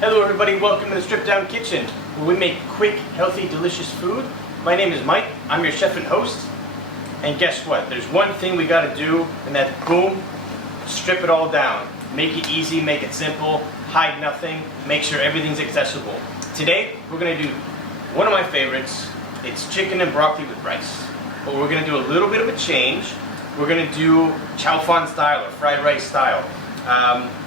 Hello everybody, welcome to the Stripped Down Kitchen, where we make quick, healthy, delicious food. My name is Mike, I'm your chef and host. And guess what? There's one thing we gotta do, and that's boom, strip it all down. Make it easy, make it simple, hide nothing, make sure everything's accessible. Today, we're gonna do one of my favorites. It's chicken and broccoli with rice. But we're gonna do a little bit of a change. We're gonna do chow fan style or fried rice style.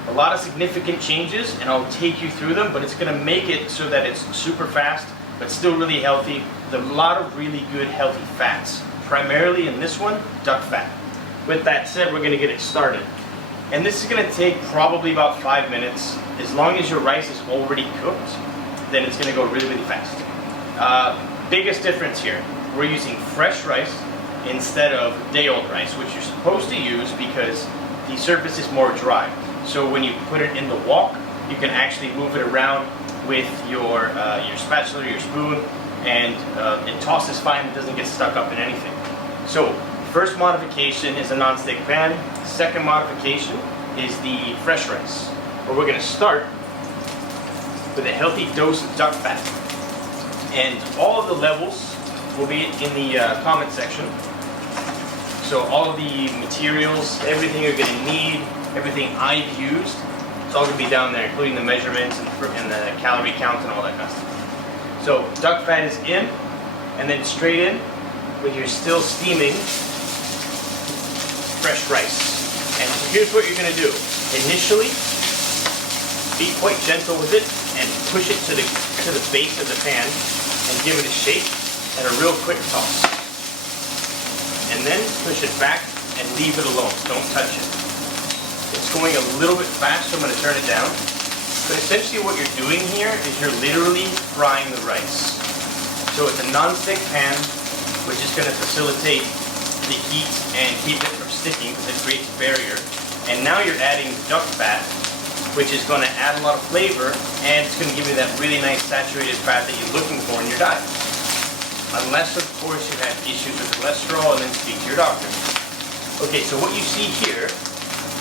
A lot of significant changes, and I'll take you through them, but it's going to make it so that it's super fast, but still really healthy, with a lot of really good healthy fats. Primarily in this one, duck fat. With that said, we're going to get it started. And this is going to take probably about 5 minutes. As long as your rice is already cooked, then it's going to go really, really fast. Biggest difference here, we're using fresh rice instead of day-old rice, which you're supposed to use because the surface is more dry. So when you put it in the wok, you can actually move it around with your spatula or your spoon, and it tosses fine, it doesn't get stuck up in anything. So first modification is a non-stick pan. Second modification is the fresh rice, where we're going to start with a healthy dose of duck fat. And all of the levels will be in the comment section. So all of the materials, everything you're going to need, everything I've used, it's all going to be down there, including the measurements and the calorie count and all that kind of stuff. So duck fat is in, and then straight in with your still steaming fresh rice. And here's what you're going to do. Initially, be quite gentle with it and push it to the base of the pan and give it a shake and a real quick toss. And then push it back and leave it alone. Don't touch it. It's going a little bit fast, so I'm going to turn it down. But essentially what you're doing here is you're literally frying the rice. So it's a non-stick pan, which is going to facilitate the heat and keep it from sticking because it creates a barrier. And now you're adding duck fat, which is going to add a lot of flavor, and it's going to give you that really nice saturated fat that you're looking for in your diet. Unless, of course, you have issues with cholesterol, and then speak to your doctor. Okay, so what you see here,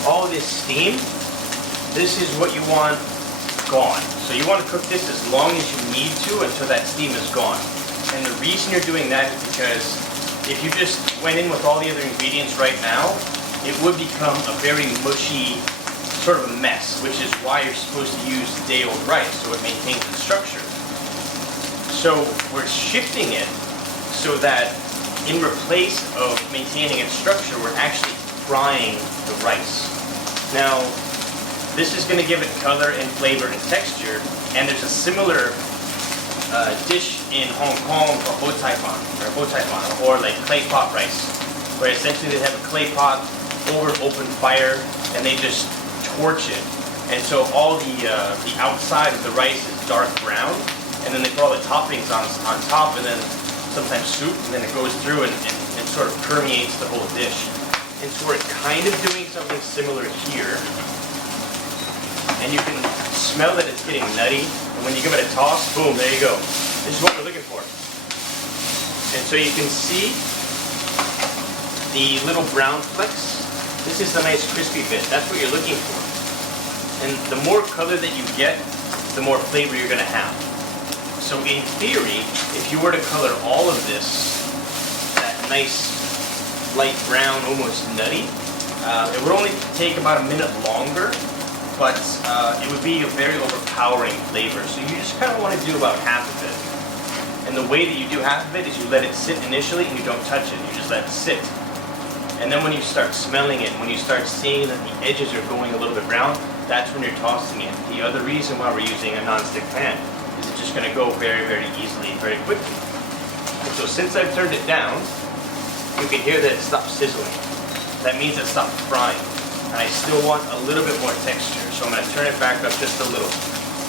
all of this steam, this is what you want gone. So you want to cook this as long as you need to until that steam is gone. And the reason you're doing that is because if you just went in with all the other ingredients right now, it would become a very mushy sort of a mess, which is why you're supposed to use day-old rice, so it maintains the structure. So we're shifting it so that in replace of maintaining its structure, we're actually frying the rice. Now, this is going to give it color and flavor and texture, and there's a similar dish in Hong Kong called bo tai pan, or like clay pot rice, where essentially they have a clay pot over open fire, and they just torch it. And so all the outside of the rice is dark brown, and then they put all the toppings on top, and then sometimes soup, and then it goes through and sort of permeates the whole dish. And so we're kind of doing something similar here. And you can smell that it's getting nutty, and when you give it a toss, boom, there you go. This is what we're looking for. And so you can see the little brown flecks. This is the nice crispy bit. That's what you're looking for. And the more color that you get, the more flavor you're going to have. So in theory, if you were to color all of this, that nice light brown, almost nutty, it would only take about a minute longer, but it would be a very overpowering flavor. So you just kind of want to do about half of it. And the way that you do half of it is you let it sit initially and you don't touch it. You just let it sit. And then when you start smelling it, when you start seeing that the edges are going a little bit brown, that's when you're tossing it. The other reason why we're using a non-stick pan is it's just going to go very, very easily, very quickly. And so since I've turned it down, you can hear that it stopped sizzling. That means it stopped frying. And I still want a little bit more texture, so I'm going to turn it back up just a little.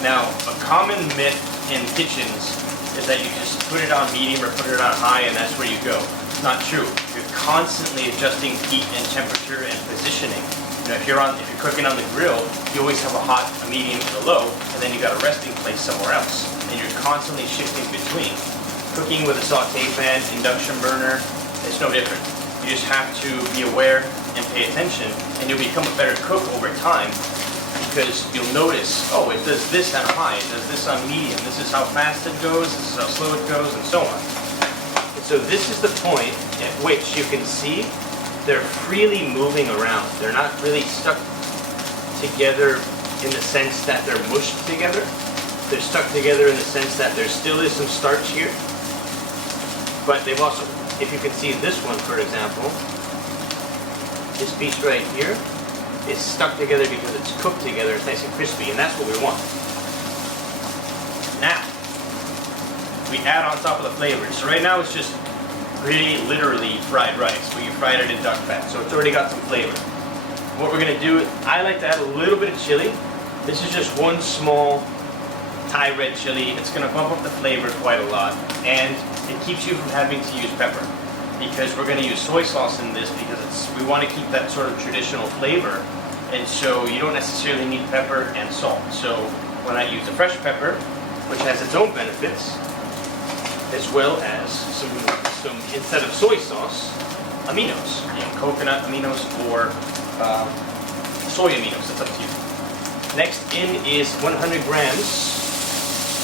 Now, a common myth in kitchens is that you just put it on medium or put it on high and that's where you go. It's not true. You're constantly adjusting heat and temperature and positioning. You know, if you're cooking on the grill, you always have a hot, a medium, and a low, and then you got a resting place somewhere else. And you're constantly shifting between. Cooking with a saute pan, induction burner, it's no different. You just have to be aware and pay attention, and you'll become a better cook over time because you'll notice, oh, it does this on high, it does this on medium, this is how fast it goes, this is how slow it goes, and so on. And so this is the point at which you can see they're freely moving around. They're not really stuck together in the sense that they're mushed together. They're stuck together in the sense that there still is some starch here. But they've also, if you can see this one, for example, this piece right here is stuck together because it's cooked together, it's nice and crispy, and that's what we want. Now, we add on top of the flavors. So right now it's just really literally fried rice, but you fried it in duck fat, so it's already got some flavor. What we're gonna do, I like to add a little bit of chili. This is just one small Thai red chili. It's gonna bump up the flavor quite a lot, and it keeps you from having to use pepper, because we're gonna use soy sauce in this because we want to keep that sort of traditional flavor, and so you don't necessarily need pepper and salt. So when I use a fresh pepper, which has its own benefits, as well as some instead of soy sauce, aminos, coconut aminos or soy aminos, that's up to you. Next in is 100 grams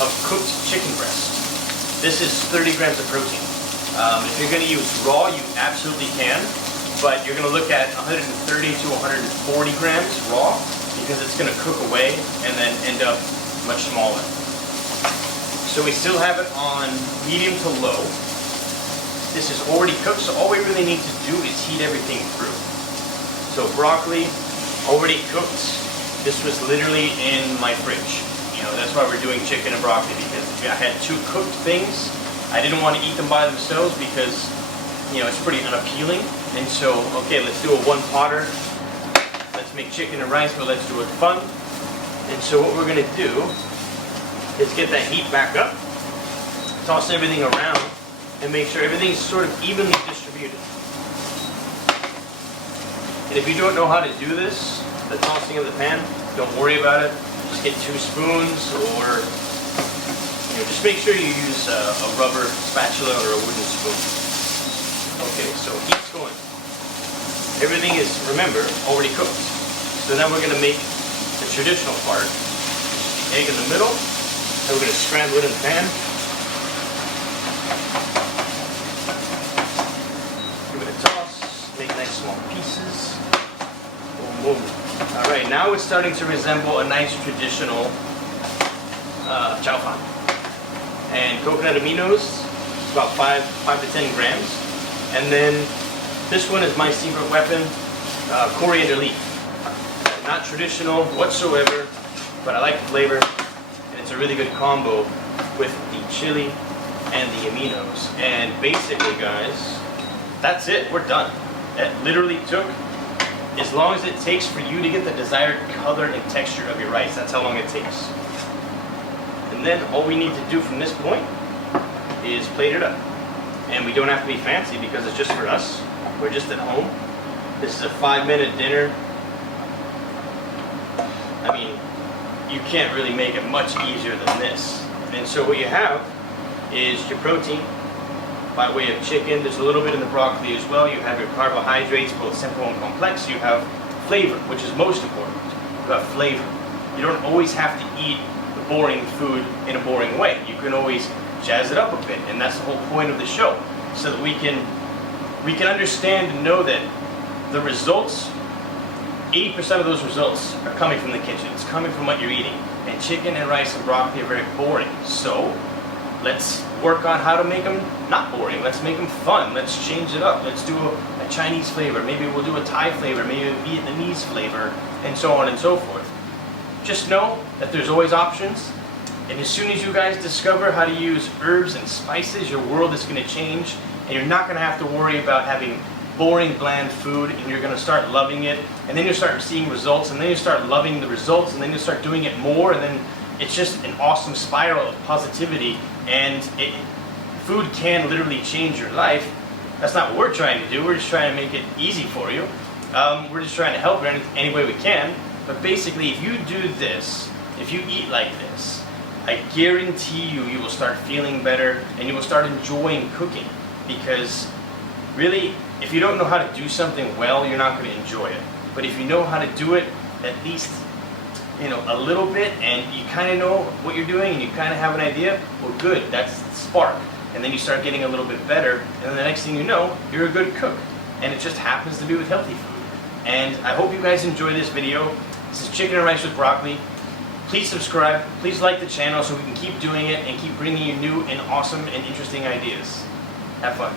of cooked chicken breast. This is 30 grams of protein. If you're going to use raw, you absolutely can, but you're going to look at 130 to 140 grams raw because it's going to cook away and then end up much smaller. So we still have it on medium to low. This is already cooked, so all we really need to do is heat everything through. So broccoli, already cooked. This was literally in my fridge. You know, that's why we're doing chicken and broccoli, because I had two cooked things. I didn't want to eat them by themselves because, you know, it's pretty unappealing. And so, okay, let's do a one-potter. Let's make chicken and rice, but let's do it fun. And so what we're going to do is get that heat back up, toss everything around, and make sure everything's sort of evenly distributed. And if you don't know how to do this, the tossing of the pan, don't worry about it. Just get 2 spoons, or just make sure you use a rubber spatula or a wooden spoon. Okay, so heat's going. Everything is, remember, already cooked. So now we're going to make the traditional part. Egg in the middle, and we're going to scramble it in the pan. Give it a toss, make nice small pieces. Boom, boom. Alright, now it's starting to resemble a nice traditional chow fan. And coconut aminos, about 5 to 10 grams. And then this one is my secret weapon, coriander leaf. Not traditional whatsoever, but I like the flavor, and it's a really good combo with the chili and the aminos. And basically, guys, that's it. We're done. That literally took as long as it takes for you to get the desired color and texture of your rice. That's how long it takes. And then all we need to do from this point is plate it up. And we don't have to be fancy because it's just for us. We're just at home. This is a 5-minute dinner. I mean, you can't really make it much easier than this. And so what you have is your protein by way of chicken. There's a little bit in the broccoli as well. You have your carbohydrates, both simple and complex. You have flavor, which is most important. You have flavor. You don't always have to eat the boring food in a boring way. You can always jazz it up a bit, and that's the whole point of the show, so that we can understand and know that the results, 80% of those results are coming from the kitchen. It's coming from what you're eating. And chicken and rice and broccoli are very boring. So let's work on how to make them not boring. Let's make them fun. Let's change it up. Let's do a Chinese flavor. Maybe we'll do a Thai flavor, maybe a Vietnamese flavor, and so on and so forth. Just know that there's always options. And as soon as you guys discover how to use herbs and spices, your world is going to change. And you're not going to have to worry about having boring, bland food, and you're going to start loving it. And then you start seeing results, and then you start loving the results, and then you start doing it more, and then it's just an awesome spiral of positivity. And food can literally change your life. That's not what we're trying to do. We're just trying to make it easy for you. We're just trying to help in any way we can. But basically, if you do this, if you eat like this, I guarantee you, you will start feeling better, and you will start enjoying cooking. Because really, if you don't know how to do something well, you're not going to enjoy it. But if you know how to do it, at least a little bit and you kind of know what you're doing and you kind of have an idea, well good, that's the spark. And then you start getting a little bit better, and then the next thing you know, you're a good cook. And it just happens to be with healthy food. And I hope you guys enjoy this video. This is chicken and rice with broccoli. Please subscribe, please like the channel so we can keep doing it and keep bringing you new and awesome and interesting ideas. Have fun.